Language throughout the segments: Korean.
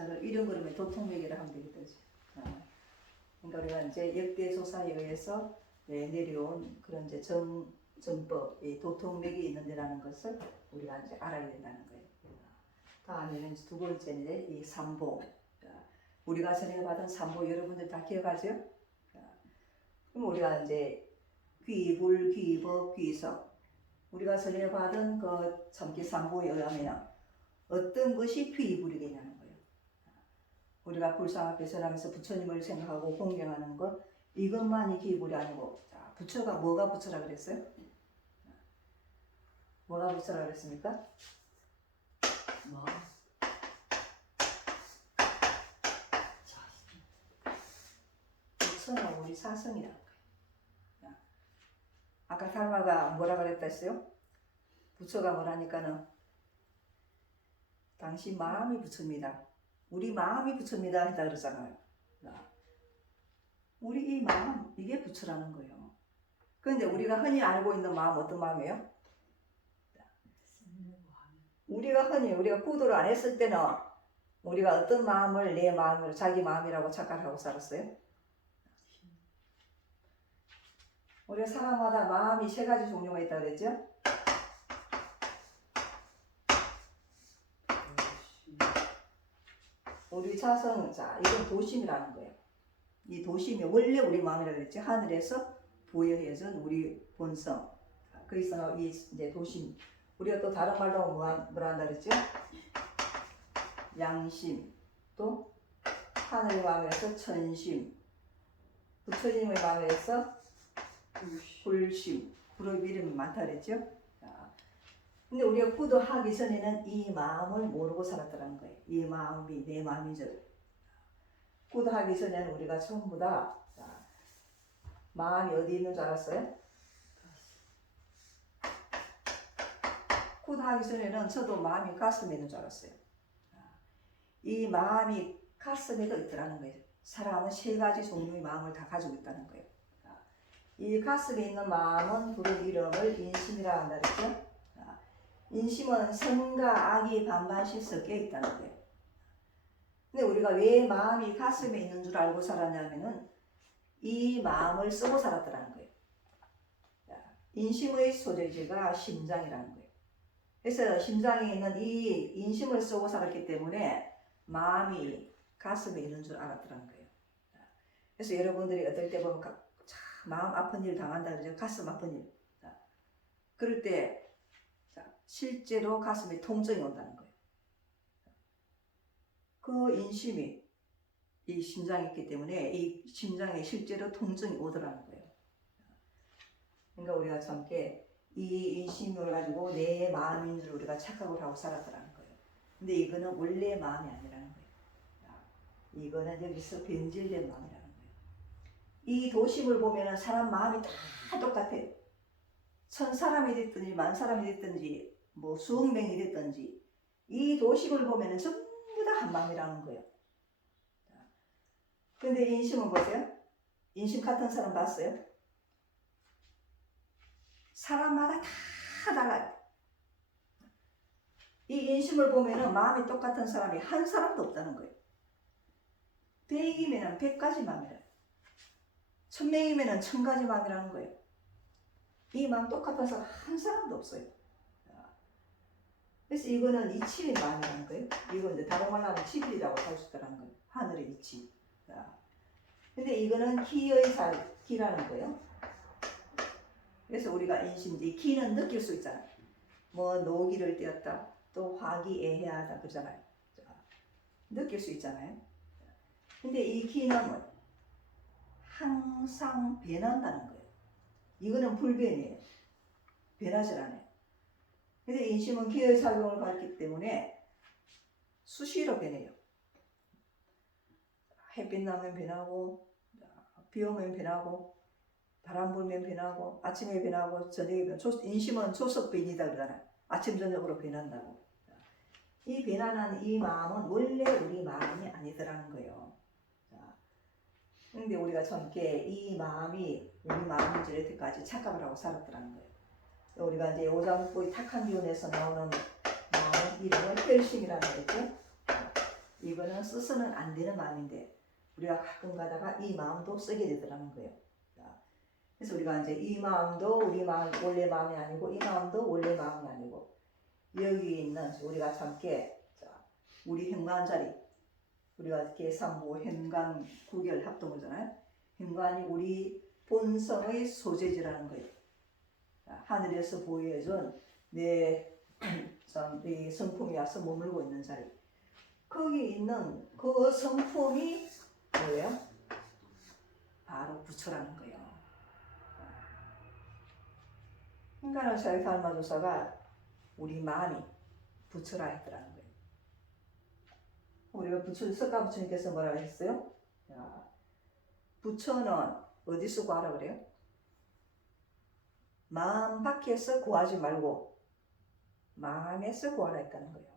자, 그럼 이런 그림에 도통맥이라 하면 되겠죠. 그러니까 우리가 이제 역대 조사에 의해서 내려온 그런 이제 정법, 이 도통맥이 있는 데라는 것을 우리가 이제 알아야 된다는 거예요. 다음에는 두 번째는 이 삼보. 우리가 전에 받은 삼보 여러분들 다 기억하죠? 그럼 우리가 이제 귀불, 귀법, 귀석. 우리가 전에 받은 그 참기 삼보에 의하면 어떤 것이 귀불이겠냐는 거예요. 우리가 불상 앞에 전하면서 부처님을 생각하고 공경하는 것, 이것만이 귀불이 아니고, 자, 부처가 뭐가 부처라 그랬어요? 뭐가 부처라 그랬습니까? 뭐? 부처는 우리 사성이라는 거예요. 아까 달마가 뭐라 그랬다 했어요? 부처가 뭐라니까는 당신 마음이 부처입니다. 우리 마음이 부처입니다 했다 그러잖아요. 우리 이 마음, 이게 부처라는 거예요. 그런데 우리가 흔히 알고 있는 마음 어떤 마음이에요? 우리가 구도를 안 했을 때는 우리가 어떤 마음을 내 마음으로 자기 마음이라고 착각하고 살았어요? 우리가 사람마다 마음이 세 가지 종류가 있다고 그랬죠? 우리 자성, 자, 이건 도심이라는 거예요. 이 도심이 원래 우리 마음이라고 그랬죠? 하늘에서 부여해준 우리 본성. 그래서 이 이제 도심. 우리가 또 다른 말로 뭐라 한다 그랬죠? 양심. 또 하늘의 마음에서 천심. 부처님의 마음에서 불심. 그런 이름이 많다 그랬죠? 근데 우리가 구도하기 전에는 이 마음을 모르고 살았다는 거예요. 이 마음이 내 마음인 줄. 구도하기 전에는 우리가 전부 다 마음이 어디 있는 줄 알았어요? 구도하기 전에는 저도 마음이 가슴에 있는 줄 알았어요. 이 마음이 가슴에도 있더라는 거예요. 사람은 세 가지 종류의 마음을 다 가지고 있다는 거예요. 이 가슴에 있는 마음은 부른 이름을 인심이라 한다 그랬죠? 인심은 선과 악이 반반씩 섞여 있다는 거예요. 근데 우리가 왜 마음이 가슴에 있는 줄 알고 살았냐면은 이 마음을 쓰고 살았더라는 거예요. 인심의 소재지가 심장이라는 거예요. 그래서 심장에 있는 이 인심을 쓰고 살았기 때문에 마음이 가슴에 있는 줄 알았더라는 거예요. 그래서 여러분들이 어떨 때 보면 마음 아픈 일 당한다 그러죠. 가슴 아픈 일. 그럴 때 실제로 가슴에 통증이 온다는 거예요. 그 인심이 이 심장에 있기 때문에 이 심장에 실제로 통증이 오더라는 거예요. 그러니까 우리가 참게 이 인심을 가지고 내 마음인 줄 우리가 착각을 하고 살았더라는 거예요. 근데 이거는 원래 마음이 아니라는 거예요. 이거는 여기서 변질된 마음이라는 거예요. 이 도심을 보면은 사람 마음이 다 똑같아요. 천 사람이 됐든지 만 사람이 됐든지 뭐 수억 명이 됐든지 이 도식을 보면은 전부 다 한 마음이라는 거예요. 근데 인심은 보세요. 인심 같은 사람 봤어요? 사람마다 다 달라요. 이 인심을 보면은 마음이 똑같은 사람이 한 사람도 없다는 거예요. 100이면은 100가지 마음이래요. 1000명이면은 1000가지 마음이라는 거예요. 이 마음 똑같은 사람 한 사람도 없어요. 그래서 이거는 이치의 마음이라는 거예요. 이건 이제 다른 말로 하면 치밀이라고 할 수 있다는 거예요. 하늘의 이치. 근데 이거는 기의 기라는 거예요. 그래서 우리가 인심지 기는 느낄 수 있잖아요. 뭐 노기를 띄었다, 또 화기애애하다 그러잖아요. 느낄 수 있잖아요. 근데 이 기는 뭐 항상 변한다는 거예요. 이거는 불변이에요. 변하지 않아요. 근데 인심은 기의 작용을 받기 때문에 수시로 변해요. 햇빛 나면 변하고, 비 오면 변하고, 바람 불면 변하고, 아침에 변하고, 저녁에 변하고, 인심은 조석변이다 그러잖아요. 아침, 저녁으로 변한다고. 이 변하는 이 마음은 원래 우리 마음이 아니더라는 거예요. 근데 우리가 젊게 이 마음이 우리 마음인 줄 여태까지 착각을 하고 살았더라는 거예요. 우리가 이제 오장부의 탁한 기운에서 나오는 마음의 이름을 혈심이라는 거겠죠. 이거는 써서는 안 되는 마음인데 우리가 가끔 가다가 이 마음도 쓰게 되더라는 거예요. 그래서 우리가 이제 이 마음도 우리 마음 원래 마음이 아니고 이 마음도 원래 마음이 아니고 여기 있는 우리가 함께 우리 현관 자리 우리가 계산부 현관 구결 합동어잖아요. 현관이 우리 본성의 소재지라는 거예요. 하늘에서 보여준 내 성품이 와서 머물고 있는 자리. 거기 있는 그 성품이 뭐예요? 바로 부처라는 거예요. 인간을 잘 닮아줘서가 우리 마음이 부처라 했더라는 거예요. 우리가 석가 부처님께서 뭐라고 했어요? 부처는 어디서 구하라 그래요? 마음 밖에서 구하지 말고 마음에서 구하라 했다는 거예요.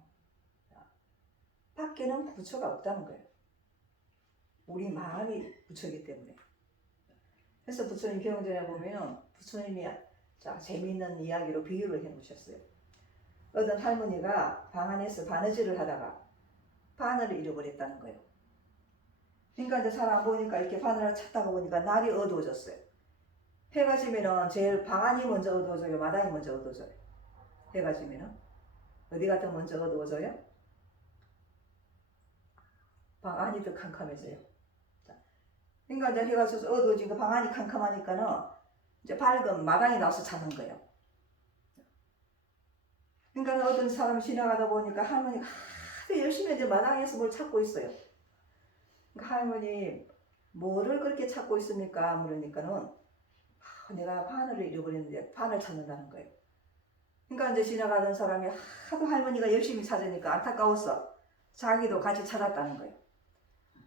밖에는 부처가 없다는 거예요. 우리 마음이 부처이기 때문에. 그래서 부처님 경전에 보면은 부처님이 재미있는 이야기로 비유를 해 놓으셨어요. 어떤 할머니가 방 안에서 바느질을 하다가 바늘을 잃어버렸다는 거예요. 그러니까 이제 잘 안 보니까 이렇게 바늘을 찾다가 보니까 날이 어두워졌어요. 해가 지면은 제일 방 안이 먼저 어두워져요? 마당이 먼저 어두워져요? 해가 지면은? 어디가 더 먼저 어두워져요? 방 안이 더 캄캄해져요. 그러니까 이제 해가 져서 어두워지니까 방 안이 캄캄하니까는 이제 밝은 마당에 나와서 찾는 거예요. 그러니까 어떤 사람이 지나가다 보니까 할머니가 하도 열심히 이제 마당에서 뭘 찾고 있어요. 그러니까 할머니 뭐를 그렇게 찾고 있습니까? 물으니까는 내가 바늘을 잃어버렸는데 바늘 찾는다는 거예요. 그러니까 이제 지나가던 사람이 하도 할머니가 열심히 찾으니까 안타까웠어. 자기도 같이 찾았다는 거예요.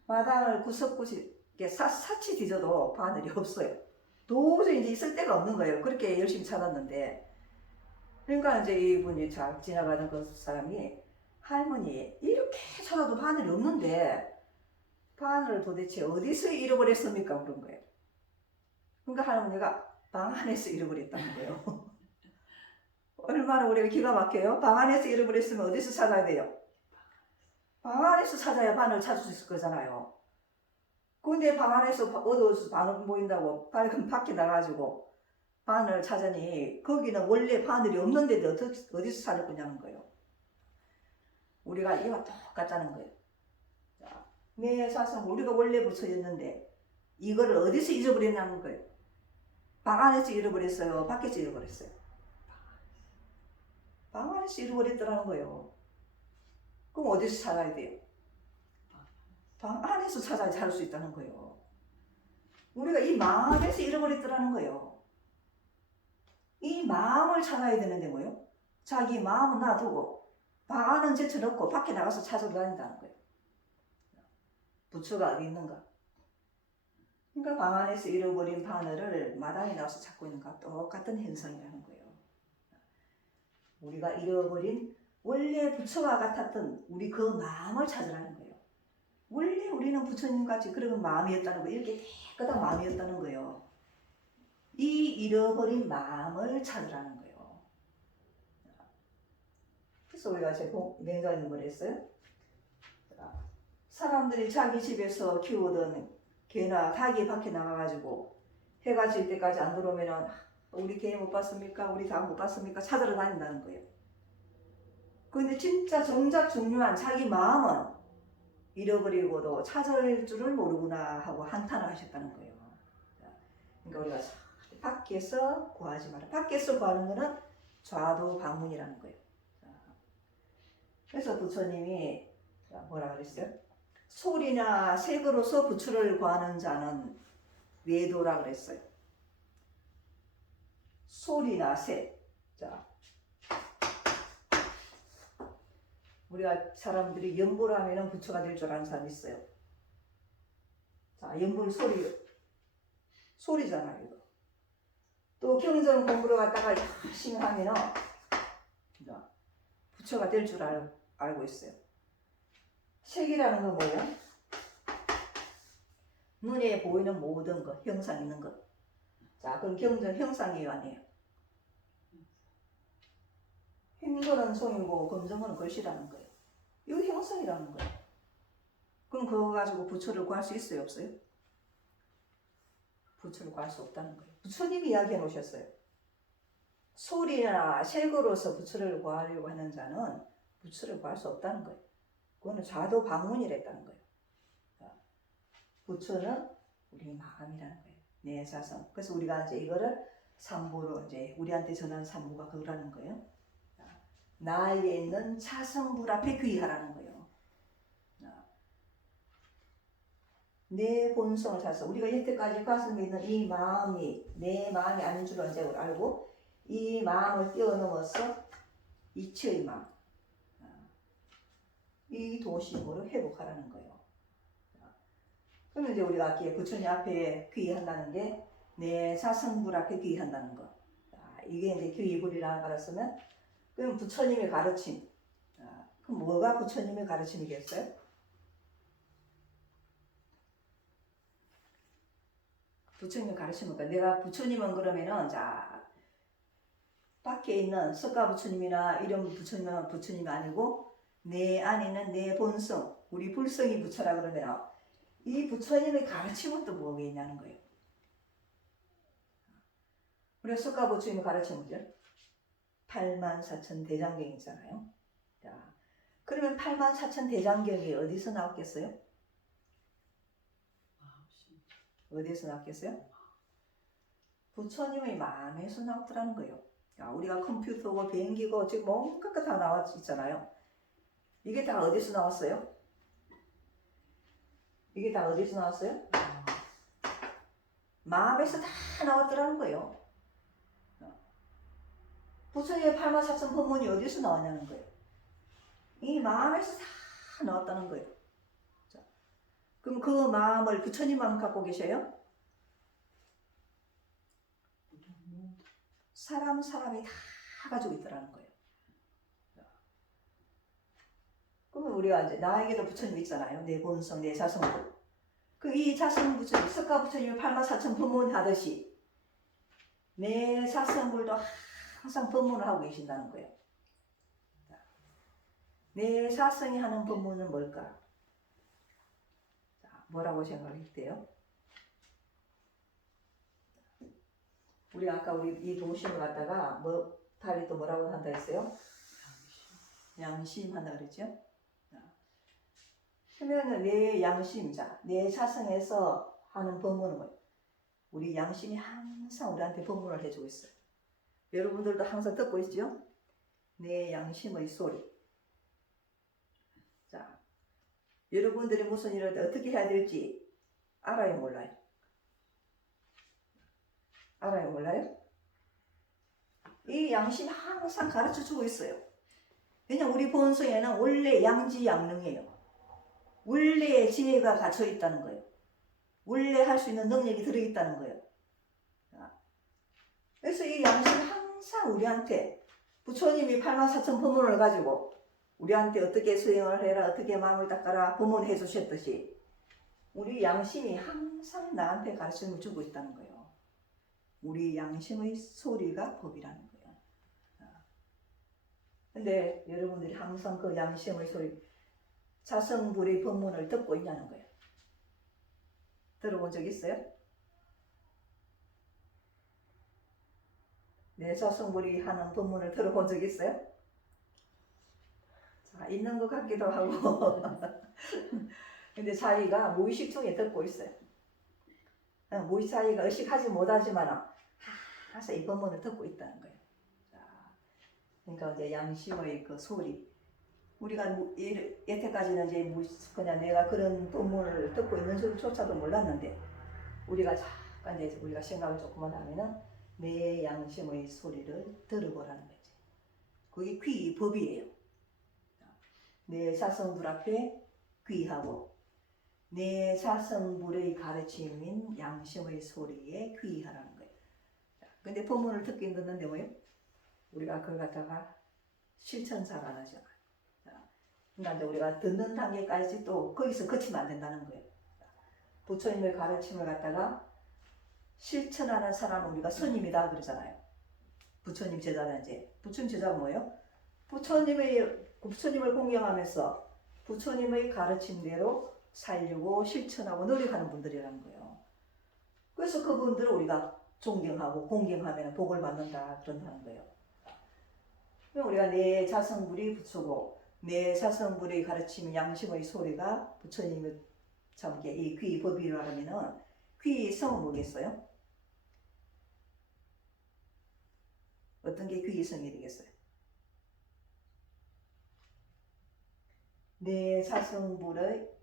마당을 구석구석 사치 뒤져도 바늘이 없어요. 도저히 이제 있을 데가 없는 거예요. 그렇게 열심히 찾았는데. 그러니까 이제 이분이 잘 지나가던 그 사람이 할머니 이렇게 찾아도 바늘이 없는데 바늘을 도대체 어디서 잃어버렸습니까? 그런 거예요. 그러니까 할머니가 방 안에서 잃어버렸다는 거예요. 얼마나 우리가 기가 막혀요? 방 안에서 잃어버렸으면 어디서 찾아야 돼요? 방 안에서 찾아야 바늘을 찾을 수 있을 거잖아요. 근데 방 안에서 어두워서 바늘 보인다고 밝은 밖에 나가지고 바늘을 찾으니 거기는 원래 바늘이 없는데도 어디서 찾을 거냐는 거예요. 우리가 이와 똑같다는 거예요. 내 자성 우리가 원래 부처였는데 이거를 어디서 잊어버렸냐는 거예요. 방 안에서 잃어버렸어요? 밖에서 잃어버렸어요? 방 안에서 잃어버렸더라는 거예요. 그럼 어디서 찾아야 돼요? 방 안에서 찾아야 찾을 수 있다는 거예요. 우리가 이 마음에서 잃어버렸더라는 거예요. 이 마음을 찾아야 되는데 뭐요? 자기 마음은 놔두고 방 안은 제쳐놓고 밖에 나가서 찾으러 다닌다는 거예요. 부처가 어디 있는가? 그러니까 방 안에서 잃어버린 바늘을 마당에 나와서 찾고 있는 것과 똑같은 현상이라는 거예요. 우리가 잃어버린 원래 부처와 같았던 우리 그 마음을 찾으라는 거예요. 원래 우리는 부처님같이 그런 마음이었다는 거예요. 이렇게 깨끗한 마음이었다는 거예요. 이 잃어버린 마음을 찾으라는 거예요. 그래서 우리가 제 맹자님 뭘 했어요? 사람들이 자기 집에서 키우던 개나 닭이 밖에 나가가지고 해가 질 때까지 안 들어오면은 우리 개 못 봤습니까? 우리 닭 못 봤습니까? 찾으러 다닌다는 거예요. 근데 진짜 정작 중요한 자기 마음은 잃어버리고도 찾을 줄을 모르구나 하고 한탄을 하셨다는 거예요. 그러니까 우리가 밖에서 구하지 마라. 밖에서 구하는 거는 좌도 방문이라는 거예요. 그래서 부처님이 뭐라 그랬어요? 소리나 색으로서 부처를 구하는 자는 외도라 그랬어요. 소리나 색. 자, 우리가 사람들이 연보를 하면은 부처가 될 줄 아는 사람이 있어요. 자, 연보는 소리잖아요, 이거. 또 경전 공부를 갖다가 열심히 하면은 부처가 될 줄 알고 있어요. 색이라는 건 뭐예요? 눈에 보이는 모든 것, 형상 있는 것. 자, 그럼 경전 형상이 아니에요. 흰 거는 송이고 검정은 글씨라는 거예요. 이거 형상이라는 거예요. 가지고 부처를 구할 수 있어요, 없어요? 부처를 구할 수 없다는 거예요. 부처님이 이야기해 놓으셨어요. 소리나 색으로서 부처를 구하려고 하는 자는 부처를 구할 수 없다는 거예요. 그거는 좌도 방문이랬다는 거예요. 부처는 우리 마음이라는 거예요. 내 자성. 그래서 우리가 이제 이거를 삼보로 이제 우리한테 전하는 삼보가 그거라는 거예요. 나에게 있는 자성불 앞에 귀의하라는 거예요. 내 본성을 찾아서 우리가 이때까지 가슴에 있는 이 마음이 내 마음이 아닌 줄 언제 알고 이 마음을 뛰어넘어서 이치의 마음, 이 도심으로 회복하라는 거예요. 그러면 이제 우리가 아까 부처님 앞에 귀의한다는 게 내 자성불 앞에 귀의한다는 거. 이게 이제 귀의불이라는 거라 쓰면 그럼 부처님의 가르침. 그럼 뭐가 부처님의 가르침이겠어요? 부처님의 가르침은 내가 부처님은 그러면은 자 밖에 있는 석가 부처님이나 이런 부처님은 부처님이 아니고 내 안에 있는 내 본성, 우리 불성이 부처라 그러면 이 부처님의 가르침은 또 뭐겠냐는 거예요. 우리가 석가 부처님의 가르침은 뭐죠? 84,000 대장경이잖아요. 자, 그러면 84,000 대장경이 어디서 나왔겠어요? 어디에서 나왔겠어요? 부처님의 마음에서 나왔더라는 거예요. 야, 우리가 컴퓨터고 비행기고 지금 온갖 거 다 나와 있잖아요. 이게 다 어디서 나왔어요? 이게 다 어디서 나왔어요? 마음에서 다 나왔더라는 거예요. 부처님의 84,000 법문이 어디서 나왔냐는 거예요. 이 마음에서 다 나왔다는 거예요. 자, 그럼 그 마음을 부처님만 갖고 계셔요? 사람이 다 가지고 있더라는 거예요. 그러면 우리가 이제 나에게도 부처님 있잖아요. 내 본성, 내 자성불. 그 이 자성 부처님, 석가 부처님이 84,000 법문 하듯이 내 자성불도 항상 법문을 하고 계신다는 거예요. 내 자성이 하는 법문은 뭘까? 자, 뭐라고 생각했대요? 우리 아까 우리 이 도심을 갖다가 뭐 달리 또 뭐라고 한다 했어요? 양심 한다 그랬죠? 그러면 내 양심자, 내 자성에서 하는 법문은 뭐예요? 우리 양심이 항상 우리한테 법문을 해주고 있어요. 여러분들도 항상 듣고 있죠? 내 양심의 소리. 자, 여러분들이 무슨 일을 어떻게 해야 될지 알아요, 몰라요? 알아요, 몰라요? 이 양심이 항상 가르쳐 주고 있어요. 왜냐면 우리 본성에는 원래 양지양능이에요. 원래의 지혜가 갇혀 있다는 거예요. 원래 할 수 있는 능력이 들어있다는 거예요. 그래서 이 양심이 항상 우리한테 부처님이 84,000 법문을 가지고 우리한테 어떻게 수행을 해라, 어떻게 마음을 닦아라 법문해 주셨듯이 우리 양심이 항상 나한테 가르침을 주고 있다는 거예요. 우리 양심의 소리가 법이라는 거예요. 근데 여러분들이 항상 그 양심의 소리, 자성불의 법문을 듣고 있냐는 거예요. 들어본 적 있어요? 내 자성불이 하는 법문을 들어본 적 있어요? 자, 있는 것 같기도 하고 근데 자기가 무의식 중에 듣고 있어요. 무의식 자기가 의식하지 못하지만 항상 이 법문을 듣고 있다는 거예요. 자, 그러니까 이제 양심의 그 소리, 우리가 여태까지는 이제 그냥 내가 그런 법문을 듣고 있는 줄조차도 몰랐는데 우리가 잠깐 이제 우리가 생각을 조금만 하면은 내 양심의 소리를 들어보라는 거지. 그게 귀의 법이에요. 내 자성불 앞에 귀하고 내 자성불의 가르침인 양심의 소리에 귀하라는 거예요. 근데 법문을 듣긴 듣는데 뭐예요? 우리가 그걸 갖다가 실천 잘 안 하잖아. 그러니까 이제 우리가 듣는 단계까지 또 거기서 그치면 안 된다는 거예요. 부처님의 가르침을 갖다가 실천하는 사람은 우리가 스님이다 그러잖아요. 부처님 제자는 이제 부처님 제자가 뭐예요? 부처님을 공경하면서 부처님의 가르침대로 살려고 실천하고 노력하는 분들이라는 거예요. 그래서 그분들을 우리가 존경하고 공경하면 복을 받는다 그런다는 거예요. 그럼 우리가 내 자성불이 부처고 내 자성불이 가르치는 양심의 소리가 부처님의 참게 이 귀 법이라 하면은 귀의 성은 뭐겠어요? 어떤 게 귀의 성이 되겠어요? 내 자성불의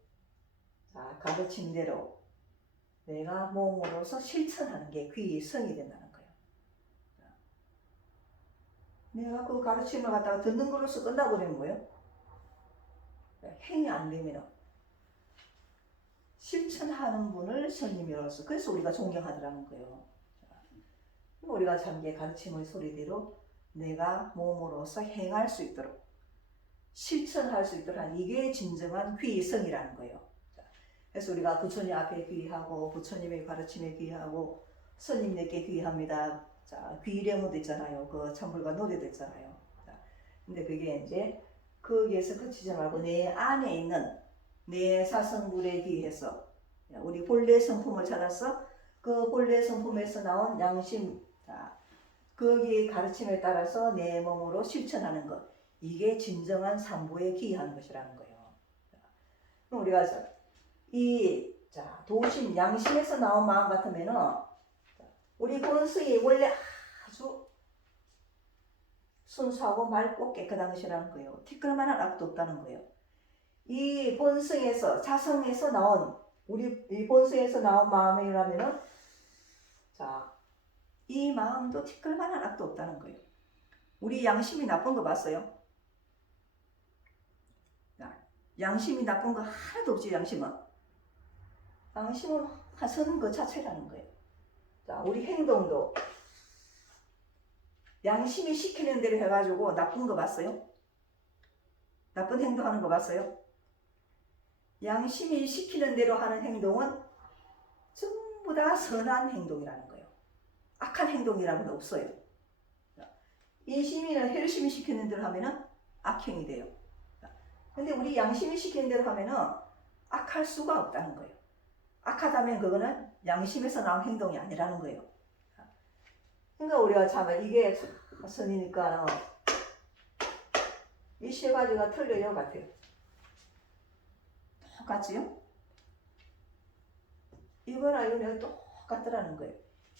가르침대로 내가 몸으로서 실천하는 게 귀의 성이 된다는 거예요. 내가 그 가르침을 갖다가 듣는 걸로서 끝나버리는 거예요. 행위 안 되면 실천하는 분을 스님이로서 그래서 우리가 존경하더라는 거예요. 우리가 참게 가르침의 소리대로 내가 몸으로서 행할 수 있도록 실천할 수 있도록 하는 이게 진정한 귀성이라는 거예요. 그래서 우리가 부처님 앞에 귀하고 부처님의 가르침에 귀하고 스님에게 귀합니다. 자, 귀령도 있잖아요. 그 찬불과 노래도 있잖아요. 자, 근데 그게 이제 거기에서 그치지 말고 내 안에 있는 내 사성불에 귀해서 우리 본래 성품을 찾아서 그 본래 성품에서 나온 양심, 자, 거기에 가르침에 따라서 내 몸으로 실천하는 것, 이게 진정한 삼보에 귀한 것이라는 거예요. 그럼 우리가 이 도심 양심에서 나온 마음 같으면은 우리 본성이 원래 아주 순수하고 맑고 깨끗한 것이라는 거예요. 티끌만한 악도 없다는 거예요. 이 본성에서 자성에서 나온 우리 이 본성에서 나온 마음이라면은 이 마음도 티끌만한 악도 없다는 거예요. 우리 양심이 나쁜 거 봤어요? 양심이 나쁜 거 하나도 없지. 양심은 하선 그 자체라는 거예요. 자, 우리 행동도 양심이 시키는 대로 해가지고 나쁜 거 봤어요? 나쁜 행동하는 거 봤어요? 양심이 시키는 대로 하는 행동은 전부 다 선한 행동이라는 거예요. 악한 행동이라는 건 없어요. 인심이나 혈심이 시키는 대로 하면은 악행이 돼요. 근데 우리 양심이 시키는 대로 하면은 악할 수가 없다는 거예요. 악하다면 그거는 양심에서 나온 행동이 아니라는 거예요. 그러니까 우리가 참 이게 선이니까 이 세 가지가 틀려요 같아요. 똑같지요? 이거나 이거나 똑같더라는 거예요.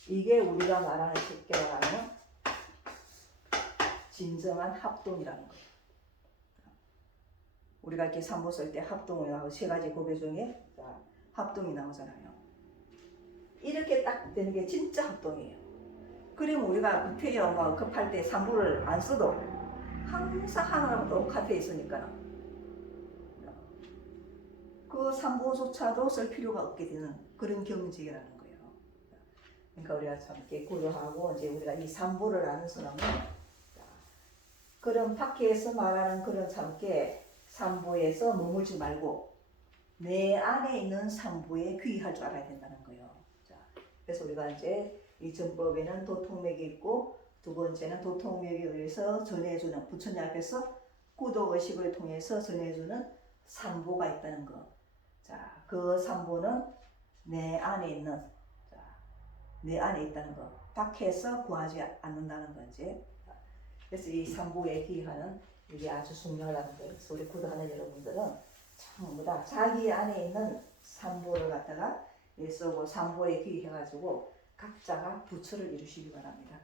이게 우리가 말하는 쉽게 말하면 진정한 합동이라는 거예요. 우리가 이렇게 삼보 쓸 때 합동을 하고 세 가지 고배 중에 합동이 나오잖아요. 이렇게 딱 되는 게 진짜 합동이에요. 그러면 우리가 급해요. 급할 때 삼보를 안 써도 항상 하나하나 똑같아 있으니까 그 삼보조차도 쓸 필요가 없게 되는 그런 경지라는 거예요. 그러니까 우리가 참 이렇게 고려하고 이제 우리가 이 삼보를 아는 사람은 그런 밖에서 말하는 그런 참게 삼보에서 머물지 말고 내 안에 있는 삼보에 귀할 줄 알아야 된다는 거예요. 자, 그래서 우리가 이제 이 전법에는 도통맥이 있고 두 번째는 도통맥에 의해서 전해주는 부처님 앞에서 구도의식을 통해서 전해주는 삼보가 있다는 거. 자, 그 삼보는 내 안에 있는 내 안에 있다는 거. 밖에서 구하지 않는다는 거지. 그래서 이 삼보에 귀하는 이게 아주 중요하다는 거예요. 그래서 우리 구도하는 여러분들은 전부 다 자기 안에 있는 삼보를 갖다가 쓰고 삼보에 귀해가지고 각자가 부처를 이루시기 바랍니다.